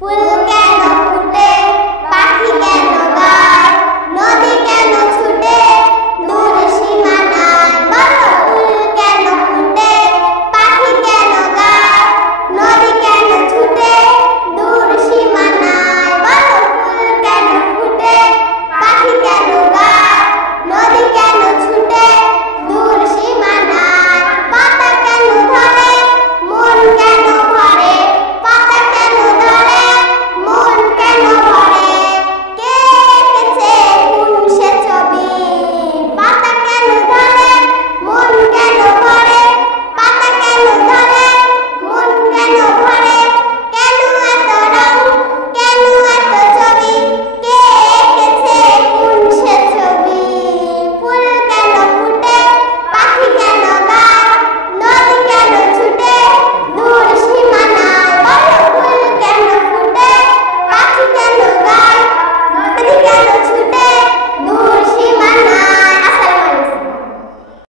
ফুল কেন ফুটে, পাখি কেন গায়, নদী কেন ছুটে দূর সীমানায়। বলো ফুল কেন ফুটে, পাখি কেন গায়, নদী কেন ছুটে দূর সীমানায়। বলো ফুল কেন ফুটে, পাখি কেন গায়, নদী কেন ছুটে দূর সীমানায়। পাতা কেন ধরে, মন কেন ভরে, পাতা কেন ধরে, মন কেন ভরে, কে এঁকেছে কোন সে ছবি। পাতা কেন ধরে, মন কেন ভরে, পাতা কেন ধরে, মন কেন ভরে, কেন এত রং, কেন এত ছবি, কে এঁকেছে কোন সে ছবি। ফুল কেন ফুটে, পাখি কেন গায়, নদী কেন ছুটে দূর সীমানায়। বলো ফুল কেন ফুটে, পাখি কেন গায়, নদী কেন